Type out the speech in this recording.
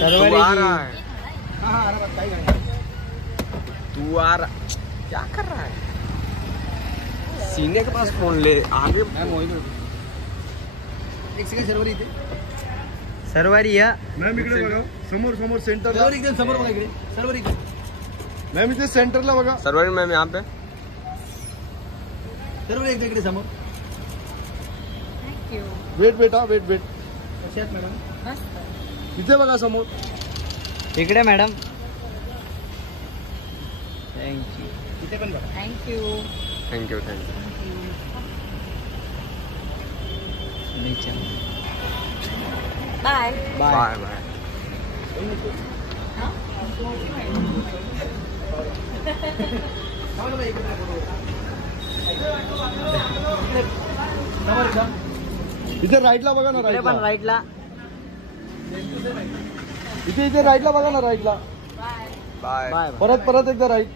तू आ रहा है, तू आ रहा, क्या कर रहा है? सीने के पास फोन ले आगे। सर्वारी या मॅम इकडे बघा, समोर समोर सेंटरला. एकदम समोर बघा इकडे. सर्वर इकडे. मॅम इथे सेंटरला बघा. सर्वारी मैम यहाँ पे. सर्वर एकदा इकडे समोर. वेट बेटा, वेट वेट. कशात मॅडम? इथे बघा समोर. इकडे मॅडम. थँक्यू. इथे पण बघा. Thank you thank you. Bye bye bye. इथे राईटला बघा ना, इकडे पण राईटला. राईटला. इथे राईटला बघा ना, राईटला. बाय. बाय. परत परत एकदा राईट.